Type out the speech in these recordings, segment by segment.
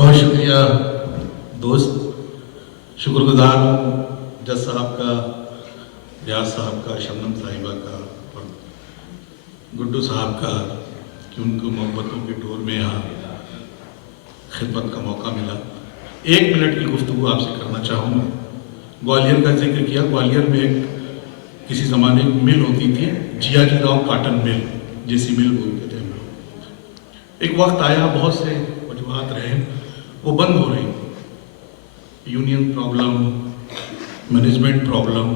بہت شکریہ دوست، شکر گزار ہوں جج صاحب کا، ریاض صاحب کا، شبنم صاحبہ کا اور گڈو صاحب کا کہ ان کو محبتوں کے ڈور میں یہاں خدمت کا موقع ملا۔ 1 منٹ کی گفتگو آپ سے کرنا چاہوں گا۔ گوالیئر کا ذکر کیا، گوالیئر میں کسی زمانے ایک مل ہوتی تھی، جیا جی راؤ کاٹن مل، جیسی مل بولتے تھے ہم لوگ۔ ایک وقت آیا، بہت سے وجوہات رہے، وہ بند ہو رہی، یونین پرابلم، مینجمنٹ پرابلم،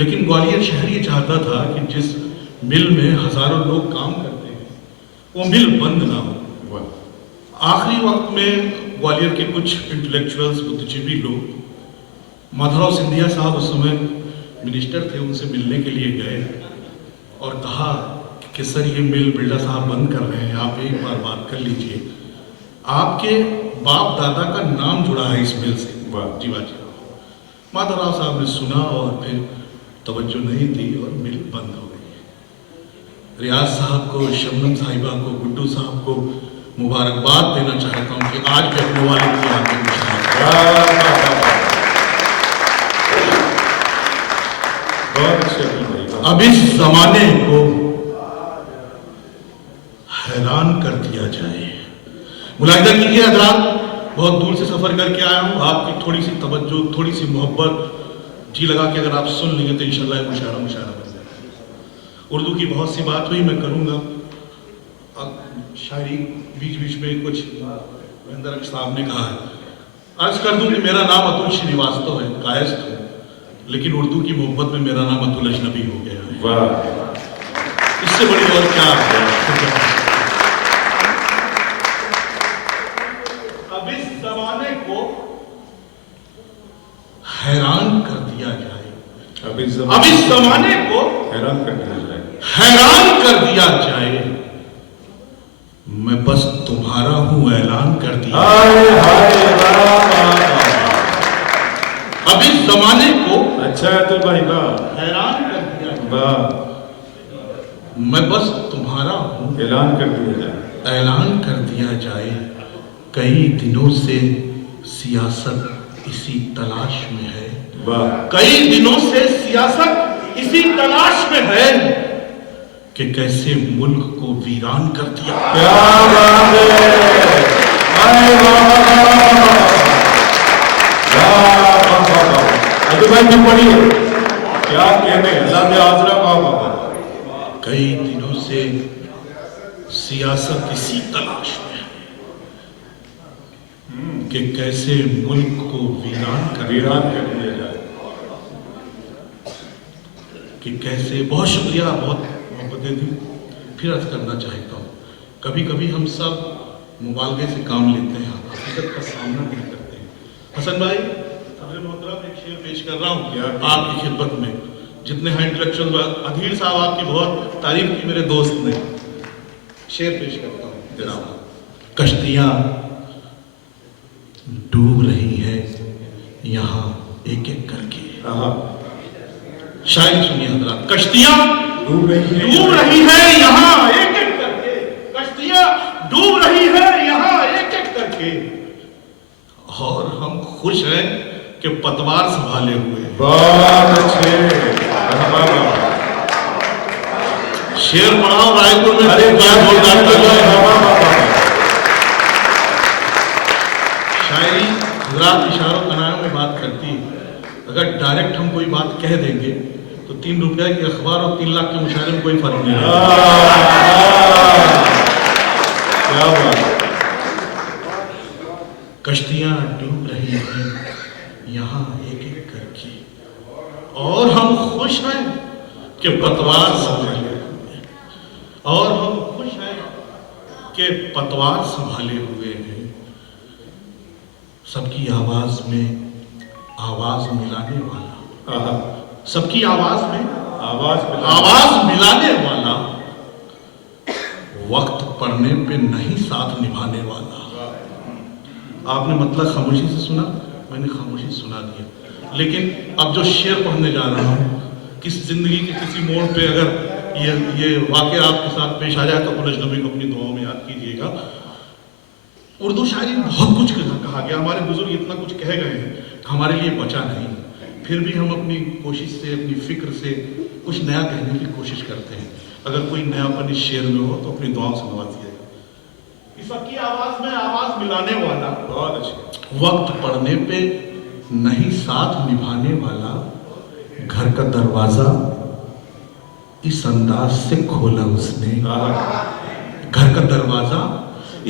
لیکن گوالیئر شہر یہ چاہتا تھا کہ جس مل میں ہزاروں لوگ کام کرتے ہیں وہ مل بند نہ ہو۔ آخری وقت میں گوالیئر کے کچھ انٹلیکچوئلز، بدھجیوی لوگ، مادھوراؤ سندھیا صاحب اس سمے منسٹر تھے، ان سے ملنے کے لیے گئے اور کہا کہ سر یہ مل برلا صاحب بند کر رہے ہیں، آپ ایک بار بات کر لیجئے، آپ کے باپ دادا کا نام جڑا ہے اس مل سے۔ جی واہ جی۔ مادھوراؤ صاحب نے سنا اور پھر توجہ نہیں دی اور مل بند ہو گئی۔ ریاض صاحب کو، شبنم صاحبہ کو، گڈو صاحب کو مبارکباد دینا چاہتا ہوں کہ آج بھی اپنے والد کی آنکھیں اب اس زمانے کو حیران کر دیا جائے۔ ملاحظہ کیجیے حضرات، بہت دور سے سفر کر کے آیا ہوں، آپ کی تھوڑی سی توجہ، تھوڑی سی محبت جی لگا کہ اگر آپ سن لیں گے تو انشاءاللہ ایک مشاعرہ بن جائے۔ اردو کی بہت سی بات ہوئی، میں کروں گا، شاعری بیچ بیچ میں کچھ مہندر صاحب نے کہا ہے، عرض کر دوں کہ میرا نام اتل شریواستو ہے، کائست ہوں، لیکن اردو کی محبت میں میرا نام اتل اجنبی ہو گیا ہے۔ اس سے بڑی اور کیا ہے؟ اب اس زمانے کو حیران کر دیا جائے، اب اس زمانے کو حیران کر دیا جائے، میں بس تمہارا ہوں اعلان کر دیا۔ اب اس زمانے کو حیران کر دیا جائے، میں بس تمہارا ہوں اعلان کر دیا جائے، کئی دنوں سے سیاست اسی تلاش میں ہے، کئی دنوں سے سیاست اسی تلاش میں ہے کہ کیسے ملک کو ویران کر دیا۔ کئی دنوں سے سیاست اسی تلاش میں ہے کہ کیسے ملک کو ویران کر دیا جائے، کہ کیسے۔ بہت شکریہ، بہت محبتیں دی۔ پھر عرض کرنا چاہتا ہوں، کبھی کبھی ہم سب مبالغے سے کام لیتے ہیں، حقیقت کا سامنا نہیں کرتے ہیں۔ حسن بھائی، حضرت محترم، ایک شعر پیش کر رہا ہوں آپ کی خدمت میں۔ جتنے ہیں انٹلیکچوئل، ادھیر صاحب آپ کی بہت تعریف کی میرے دوست نے، شعر پیش کرتا ہوں جناب۔ کشتیاں ڈوب رہی ہیں یہاں ایک ایک کر کے، شاعری سنیے حضرات۔ کشتیاں ڈوب رہی ہیں یہاں ایک ایک کر کے، کشتیاں ڈوب رہی ہیں یہاں ایک ایک کر کے، اور ہم خوش ہیں کہ پتوار سنبھالے ہوئے ہیں۔ بہت اچھے شعر پڑھاؤ رائے پور میں، شاعری حضرات اشاروں کنایوں میں بات کرتی ہے۔ اگر ڈائریکٹ ہم کوئی بات کہہ دیں گے تو 3 روپے کے اخبار اور 3 لاکھ کے مشاعرے میں کوئی فرق نہیں ہے۔ کشتیاں ڈوب رہی ہیں یہاں ایک ایک کر کے، اور ہم خوش ہیں کہ پتوار سنبھالے ہوئے ہیں، اور ہم خوش ہیں کہ پتوار سنبھالے ہوئے ہیں۔ سب کی آواز میں آواز ملانے والا، سب کی آواز میں آواز ملانے والا، وقت پڑنے پہ نہیں ساتھ نبھانے والا۔ آپ نے مطلب خاموشی سے سنا، میں نے خاموشی سنا دیا، لیکن اب جو شعر پڑھنے جا رہا ہوں، کس زندگی کے کسی موڑ پہ اگر یہ واقعہ آپ کے ساتھ پیش آ جائے تو اتل اجنبی کو اپنی دعاؤں میں یاد کیجیے گا۔ اردو شاعری میں بہت کچھ کہا گیا، ہمارے بزرگ اتنا کچھ کہہ گئے ہیں کہ ہمارے لیے بچا نہیں، پھر بھی ہم اپنی کوشش سے، اپنی فکر سے کچھ نیا کہنے کی کوشش کرتے ہیں۔ اگر کوئی نیا پن اس شعر میں ہو تو اپنی دعاؤں سے نوازیے گا۔ اس وقت کی آواز میں آواز ملانے والا، بہت اچھا، وقت پڑنے پہ نہیں ساتھ نبھانے والا، گھر کا دروازہ اس انداز سے کھولا اس نے، گھر کا دروازہ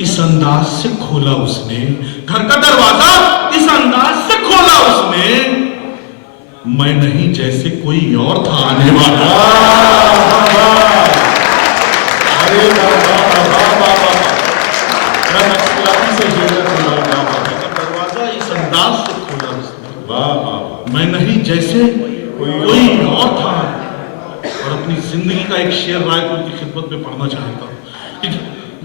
اس انداز سے کھولا اس نے، گھر کا دروازہ اس انداز سے کھولا اس نے، میں نہیں جیسے کوئی اور تھا آنے والا۔ دروازہ اس انداز سے کھولا اس نے، میں نہیں جیسے کوئی اور تھا۔ اور اپنی زندگی کا ایک شعر رائے پور کی خدمت میں پڑھنا چاہتا ہوں۔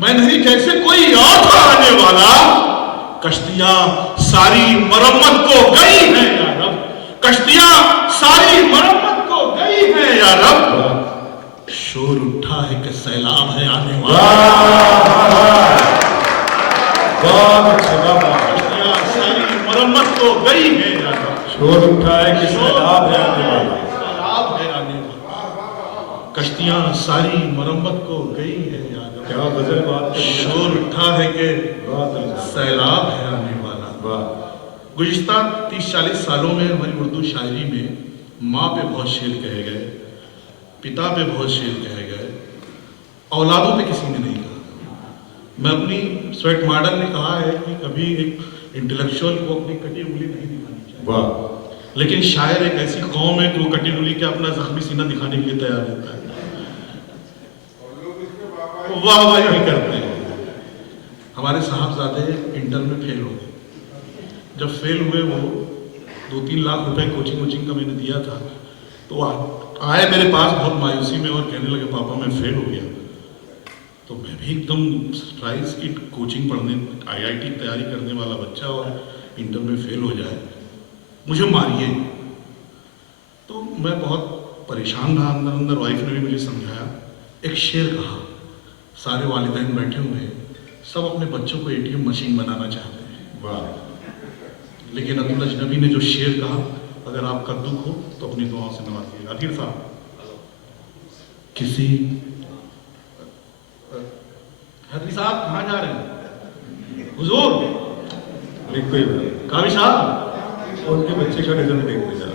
میں نہیں جیسے کوئی اور تھا آنے والا، کشتیاں ساری مرمت کو گئی ہیں یا رب، کشتیاں ساری مرمت کو گئی ہیں یا رب، شور اٹھا ہے کہ سیلاب ہے آنے والا۔ کشتیاں ساری مرمت کو گئی ہیں یا رب، شور اٹھا ہے کہ سیلاب ہے آنے والا، سیلاب ہے آنے والا، کشتیاں ساری مرمت کو گئی ہے یا رب، کیا غزل بات ہے، شور اٹھا ہے کہ سیلاب ہے آنے والا۔ گزشتہ 30-40 سالوں میں ہماری اردو شاعری میں ماں پہ بہت شعر کہے گئے، پتا پہ بہت شعر کہے گئے، اولادوں پہ کسی نے نہیں کہا۔ میں اپنی سویٹ ماڈل نے کہا ہے کہ کبھی ایک انٹلیکچوئل کو اپنی کٹی انگلی نہیں دکھانی چاہیے، لیکن شاعر ایک ایسی قوم ہے کہ وہ کٹی انگلی کے اپنا زخمی سینہ دکھانے کے لیے تیار رہتا ہے، واہ واہ بھی کرتے ہیں۔ ہمارے صاحبزادے انٹر میں فیل ہو گئے، جب فیل ہوئے وہ 2-3 لاکھ روپے کوچنگ کا میں نے دیا تھا، تو آئے میرے پاس بہت مایوسی میں اور کہنے لگے پاپا میں فیل ہو گیا۔ تو میں بھی ایک دم سرپرائز کی کوچنگ پڑھنے، IIT کی تیاری کرنے والا بچہ اور انٹر میں فیل ہو جائے، مجھے ماریے۔ تو میں بہت پریشان رہا اندر اندر، وائف نے بھی مجھے سمجھایا، ایک شعر کہا، سارے والدین بیٹھے ہوئے ہیں، سب اپنے بچوں کو ATM مشین بنانا چاہتے ہیں، لیکن عبد الاجنبی نے جو شعر کہا، اگر آپ کا دکھ ہو تو اپنی دعاؤں سے نوازیے گا۔ عطیر صاحب، کسی حضری صاحب کہاں جا رہے ہیں؟ حضور قاضی صاحب، ان کے بچے کا رزلٹ دیکھتے جا رہے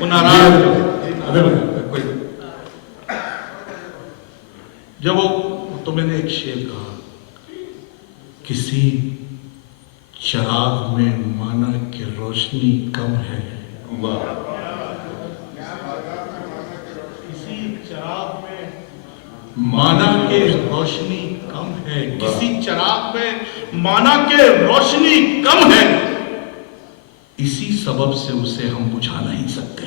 وہ ناراض جب وہ، تو میں نے ایک شعر کہا، کسی چراغ میں مانا کہ روشنی کم ہے، کسی چراغ میں مانا کہ روشنی کم ہے، کسی چراغ میں مانا کہ روشنی کم ہے، اسی سبب سے اسے ہم بجھا نہیں سکتے۔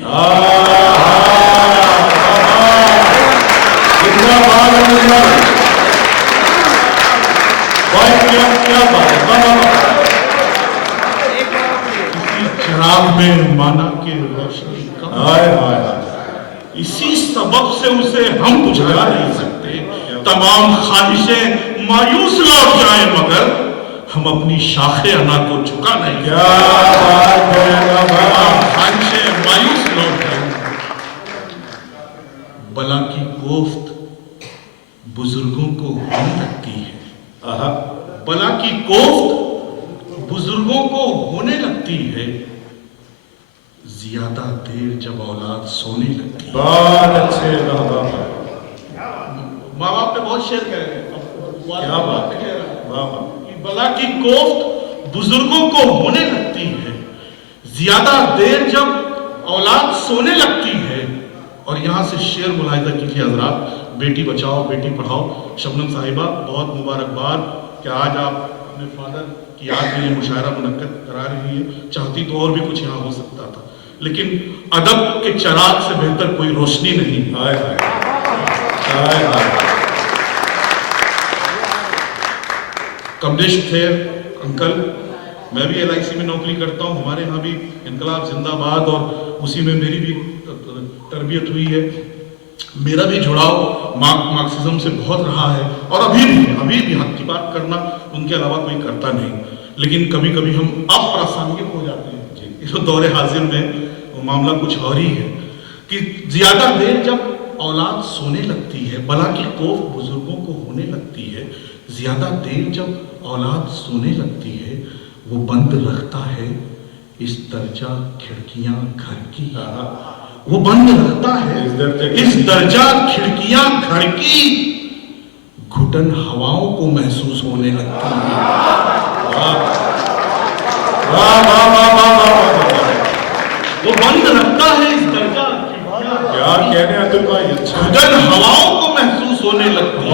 کسی چراغ میں مانا کہ روشنی کم ہے، اسی سبب سے اسے ہم بجھا نہیں سکتے۔ تمام خواہشیں مایوس لوٹ جائیں مگر ہم اپنی شاخ انا کو جھکا نہیں، خواہشیں مایوس لوٹ جائیں۔ بلا کی کوفت بزرگوں کو ہونے لگتی ہے، بلا کی کوفت بزرگوں کو ہونے لگتی ہے، زیادہ دیر جب اولاد سونے لگتی ہے۔ بہت اچھے، ماں باپ پہ بہت شعر کہہ رہے ہیں، بلا کی کوفت بزرگوں کو ہونے لگتی ہے، زیادہ دیر جب اولاد سونے لگتی ہے۔ اور یہاں سے شعر ملاحظہ کیجیے حضرات، بیٹی بچاؤ بیٹی پڑھاؤ۔ شبنم صاحبہ بہت مبارکباد کہ آج آپ اپنے فادر کی یاد میں یہ مشاعرہ منعقد کرا رہی ہے، چاہتی تو اور بھی کچھ یہاں ہو سکتا تھا، لیکن ادب کے چراغ سے بہتر کوئی روشنی نہیں۔ کملیش تھے انکل، میں بھی LIC میں نوکری کرتا ہوں، ہمارے ہاں بھی انقلاب زندہ باد، اور اسی میں میری بھی تربیت ہوئی ہے. میرا بھی جڑاؤ مارکسزم سے بہت رہا ہے اور ابھی بھی حق کی بات کرنا ان کے علاوہ کوئی کرتا نہیں. لیکن کبھی کبھی ہم اپراسانگک ہو جاتے ہیں. جی اس دور حاضر میں وہ معاملہ کچھ اور ہی ہے کہ زیادہ دیر جب اولاد سونے لگتی ہے، بلا کی خوف بزرگوں کو ہونے لگتی ہے، زیادہ دیر جب اولاد سونے لگتی ہے وہ بند رکھتا ہے اس درجہ کھڑکیاں گھر کی. وہ بند رکھتا ہے اس درجہ کھڑکیاں گھر کی، گھٹن ہواؤں کو محسوس ہونے لگتی ہے. وہ بند رکھتا ہے اس درجہ کیا کہنے عطل بھائی، اچھا گھٹن ہواؤں کو محسوس ہونے لگتی ہے.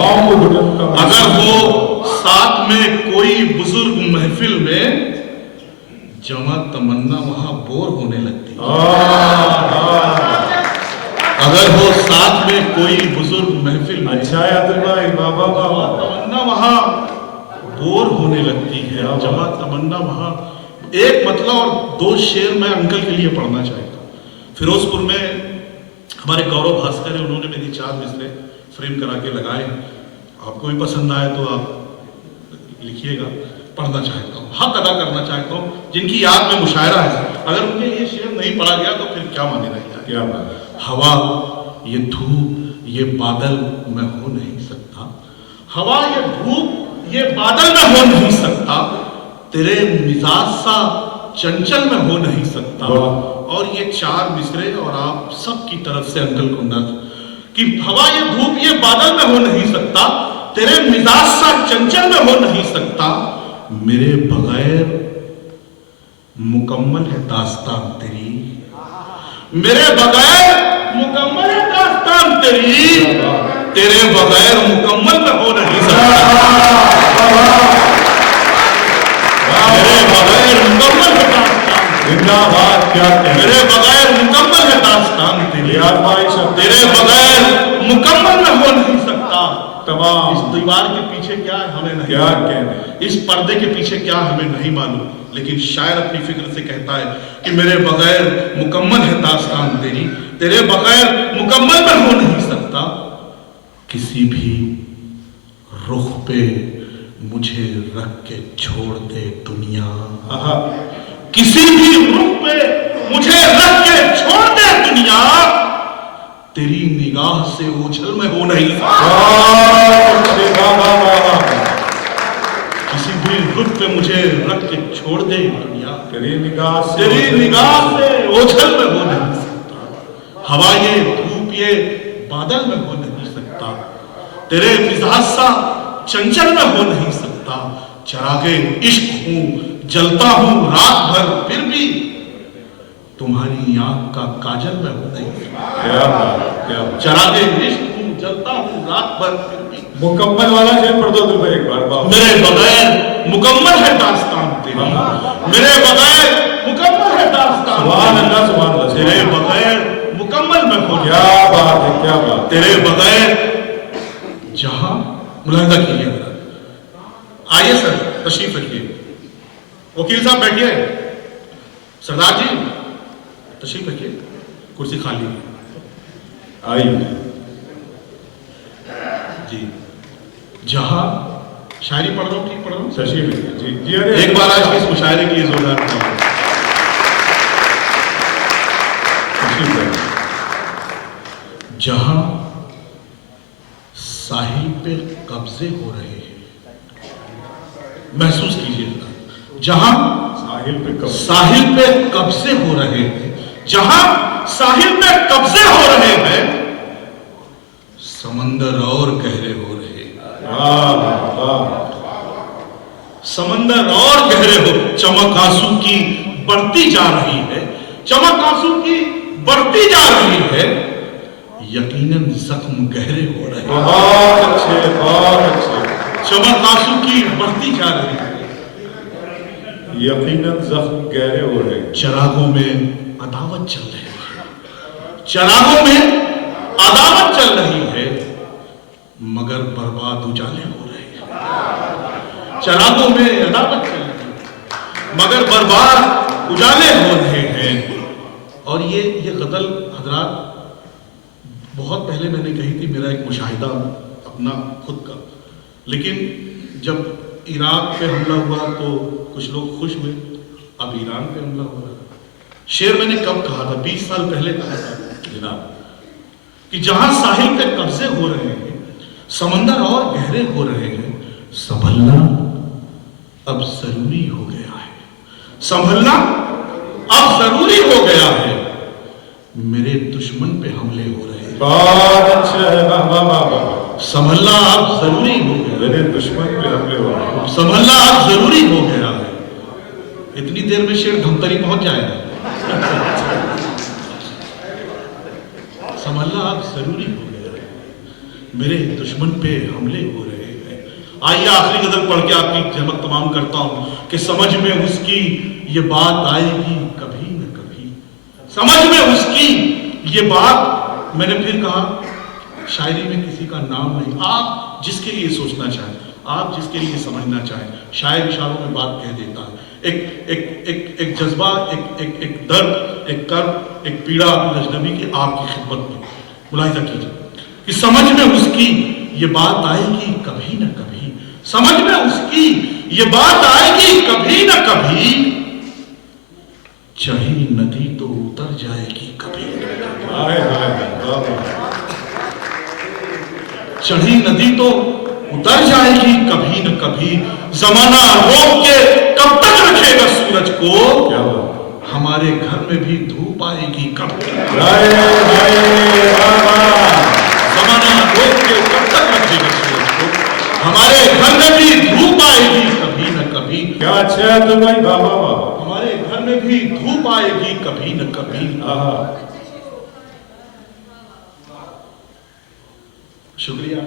اگر وہ ساتھ میں کوئی بزرگ محفل میں جمع تمنا وہاں بور ہونے لگتی ہے. اگر وہ ساتھ میں کوئی بزرگ محفل میں اچھا ہے عطل بھائی، بابا بابا تمنا وہاں بور ہونے لگتی ہے. جمع تمنا وہاں ایک مطلب اور دو شعر میں انکل کے لیے پڑھنا چاہتا ہوں. فیروز پور میں ہمارے گورو بھاسکر ہیں، انہوں نے میری 4 مصرے فریم کرا کے لگائے. آپ کو بھی پسند آئے تو آپ لکھیے گا. پڑھنا چاہتا ہوں، حق ادا کرنا چاہتا ہوں جن کی یاد میں مشاعرہ ہے. اگر ان کے یہ شعر نہیں پڑھا گیا تو پھر کیا مانے رہ جائے. کیا بات ہے. ہوا یہ دھوپ یہ بادل میں ہو نہیں سکتا. ہوا یہ دھوپ یہ بادل میں ہو نہیں سکتا. تیرے مزاج سا چنچل میں ہو نہیں سکتا. اور یہ 4 مصرے اور آپ سب کی طرف سے انکل کو نظر کہ ہوا یہ دھوپ یہ بادل میں ہو نہیں سکتا. تیرے مزاج سا چنچل میں ہو نہیں سکتا. میرے بغیر مکمل ہے داستان تیری. میرے بغیر مکمل ہے داستان تیری. تیرے بغیر مکمل میں ہو نہیں سکتا. میرے بغیر مکمل ہے داستان زندہ باد. کیا کہنے میرے بغیر مکمل ہے داستان تیری. یاد بھائی شب تیرے بغیر مکمل میں ہو نہیں سکتا. تمام اس دیوار کے پیچھے کیا ہے ہمیں نہیں کیا معلوم. کہنے. اس پردے کے پیچھے کیا ہمیں نہیں معلوم. لیکن شاعر اپنی فکر سے کہتا ہے کہ میرے بغیر مکمل ہے داستان تیری. تیرے بغیر مکمل میں ہو نہیں سکتا. کسی بھی رخ پہ مجھے رکھ کے چھوڑ دے دنیا. کسی بھی رخ پہ مجھے رکھ کے چھوڑ دے دنیا. تیری نگاہ سے اوجھل میں ہو نہیں سکتا. کسی بھی رخ پہ مجھے رکھ کے چھوڑ دے دنیا. تیری نگاہ سے اوجھل میں ہو نہیں سکتا. ہوا یہ دھوپ یہ بادل میں ہو نہیں سکتا. تیرے مزاج سا چنچل میں ہو نہیں سکتا. چراغے عشق ہوں جلتا ہوں رات بھر پھر بھی تمہاری آنکھ کا کاجل میں ہو نہیں سکتا. چراغے عشق ہوں جلتا ہوں رات بھر پھر بھی. مکمل والا شعر پڑھ دو تم ایک بار بابا. میرے بغیر مکمل ہے داستان تیری. میرے بغیر مکمل ہے داستان سبحان اللہ سبحان اللہ. تیرے بغیر مکمل میں ہو. کیا بات ہے کیا بات. تیرے بغیر جہاں ملاحظہ کیجیے ذرا. آئیے سر تشریف رکھیے. وکیل صاحب بیٹھیے. سردار جی تشریف رکھیے. کرسی خالی ہے. آئیے جی. جہاں شاعری پڑھ رہا ہوں ٹھیک پڑھ رہا ہوں. تشریف رکھیے. جی جی. ایک بار آج کے اس مشاعرے کے لیے زوردار تھا. تشریف رکھیے. جہاں ساحل پہ قبضے ہو رہے ہیں. محسوس کیجیے. جہاں ساحل پہ قبضے ہو رہے ہیں. جہاں ساحل پہ قبضے ہو رہے ہیں سمندر اور گہرے ہو رہے ہیں. سمندر اور گہرے ہو. چمک آنسو کی بڑھتی جا رہی ہے. چمک آنسو کی بڑھتی جا رہی ہے. یقیناً زخم گہرے ہو رہے ہیں. بہت اچھے بہت اچھے. چمک آنسو کی بڑھتی جا رہی ہے. یقیناً زخم گہرے ہو رہے ہیں. چراغوں میں عداوت چل رہی ہے. چراغوں میں عداوت چل رہی ہے مگر برباد اجالے ہو رہے ہیں. چراغوں میں عداوت چل رہی ہے مگر برباد اجالے ہو رہے ہیں. اور یہ غزل حضرات بہت پہلے میں نے کہی تھی میرا ایک مشاہدہ اپنا خود کا، لیکن جب عراق پہ حملہ ہوا تو کچھ لوگ خوش ہوئے، اب ایران پہ حملہ ہو رہا ہے۔ شعر میں نے کب کہا تھا؟ 20 سال پہلے کہا تھا جناب، کہ جہاں ساحل پہ قبضے ہو رہے ہیں، سمندر اور گہرے ہو رہے ہیں، سنبھلنا اب ضروری ہو گیا ہے، سنبھلنا اب ضروری ہو گیا ہے، میرے دشمن پہ حملے ہو رہے ہیں، بہت اچھا ہے، واہ واہ واہ واہ، سنبھلنا اب ضروری ہو گیا، میرے دشمن پہ حملے ہو رہے ہیں، سنبھلنا اب ضروری ہو گیا ہے۔ اتنی دیر میں شعر دھمتری پہنچ جائے گا۔ سنبھلنا اب ضروری ہو گیا ہے، میرے دشمن پہ حملے ہو رہے ہیں۔ آئیے آخری غزل پڑھ کے آپ کی جہمت تمام کرتا ہوں کہ سمجھ میں اس کی یہ بات آئے گی کبھی نہ کبھی، سمجھ میں اس کی یہ بات، میں نے پھر کہا شاعری میں کسی کا نام نہیں، آپ جس کے لیے سوچنا چاہیں، آپ جس کے لیے سمجھنا چاہیں، شاعر اشاروں میں بات کہہ دیتا ہے۔ ایک جذبہ، ایک درد، ایک کرب، ایک پیڑا اجنبی کی آپ کی خدمت میں ملاحظہ کیجیے کہ سمجھ میں اس کی یہ بات آئے گی کبھی نہ کبھی، سمجھ میں اس کی یہ بات آئے گی کبھی نہ کبھی، چڑھی ندی تو اتر جائے گی کبھی نہ کبھی، چڑھی ندی تو اتر جائے گی کبھی نہ کبھی، زمانہ روک کے کب تک رکھے گا سورج کو، ہمارے گھر میں بھی دھوپ آئے گی کبھی، زمانہ روک کے کب تک رکھے گا سورج کو، ہمارے گھر میں بھی دھوپ آئے گی کبھی نہ کبھی، کیا اچھا ہے تو بھائی، واہ واہ واہ، ہمارے گھر میں بھی دھوپ آئے گی کبھی نہ کبھی۔ شکریہ۔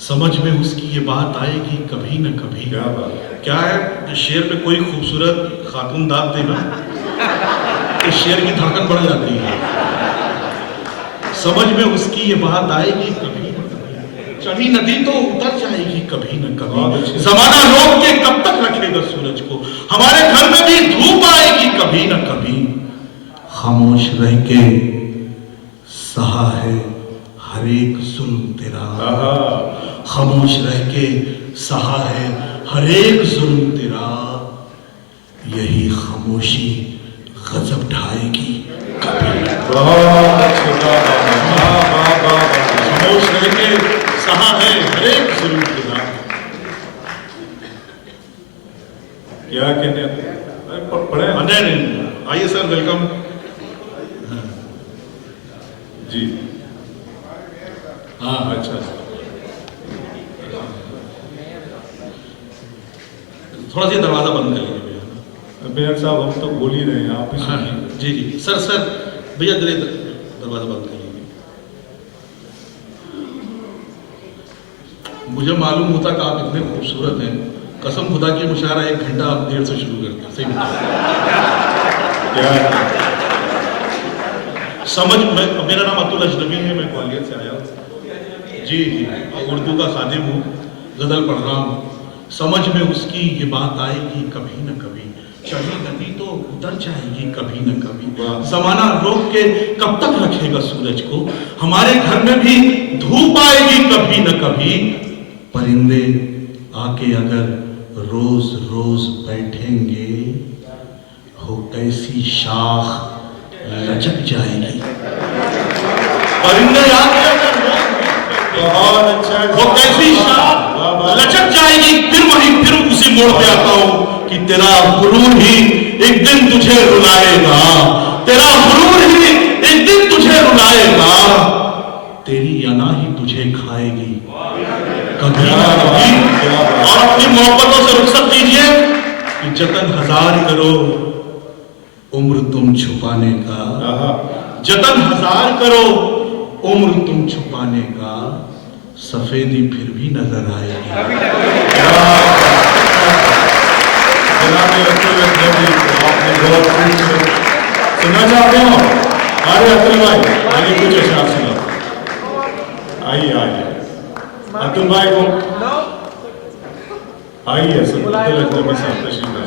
سمجھ میں اس کی یہ بات آئے گی کبھی نہ کبھی، کیا بات، کیا ہے شعر میں کوئی خوبصورت خاتون داد دے گا کہ شعر کی دھڑکن بڑھ جاتی ہے۔ سمجھ میں اس کی یہ بات آئے گی کبھی نہ کبھی، چڑھی ندی تو اتر جائے گی کبھی نہ کبھی، زمانہ روک کے کب تک رکھے گا سورج کو، ہمارے گھر میں بھی دھوپ آئے گی کبھی نہ کبھی، خاموش رہ کے سہا ہے ہر ایک ظلم تیرا، خاموش رہ کے سہا ہے ہر ایک ظلم تیرا، یہی خاموشی غضب ڈھائے گی کبھی، خاموش رہ کے سہا ہے ہر ایک ظلم تیرا۔ کیا کہنے پڑھے؟ نہیں، آئیے سر، ویلکم جی، ہاں اچھا، تھوڑا سا دروازہ بند کر لیجیے بھیا۔ میئر صاحب ہم تو بول ہی رہے ہیں، آپ ہی ہاں سنیے۔ جی سر بھیا دروازہ بند کر لیجیے۔ مجھے معلوم ہوتا کہ آپ اتنے خوبصورت ہیں، قسم خدا کی مشاعرہ 1 گھنٹہ آپ دیر سے شروع کرتے ہیں، صحیح کیا سمجھ میں، میرا نام اتل اجنبی ہے، میں گوالیار سے آیا ہوں، جی اردو کا خادم ہوں، غزل پڑھ رہا ہوں۔ سمجھ میں اس کی یہ بات آئے گی کبھی نہ کبھی، چڑھی ندی تو اتر جائے گی کبھی نہ کبھی، زمانہ روک کے کب تک رکھے گا سورج کو، ہمارے گھر میں بھی دھوپ آئے گی کبھی نہ کبھی، پرندے آ کے اگر روز روز بیٹھیں گے، ہو کیسی شاخ لچک جائے گی، پرندے آ کے اگر بہت اچھا، وہ کیسی شاخ لچک جائے گی، پھر اسی موڑ پہ آتا ہوں کہ تیرا غرور ہی ایک دن تجھے رلائے گا، تیرا غرور ہی ایک دن تجھے رلائے گا، تیری انا ہی تجھے کھائے گی کبھی نہ کبھی، اور اپنی محبتوں سے رخصت کیجئے کہ جتن ہزار کرو عمر تم چھپانے کا، جتن ہزار کرو عمر تم چھپانے کا، سفیدی پھر بھی نظر آئے گی۔ سننا چاہتے ہو؟ آئیے اتل بھائی، آئیے کچھ اشعار سنا، آئیے اتل بھائی کو آئیے، اتل اجنبی صاحب تشریف لائیں۔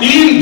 3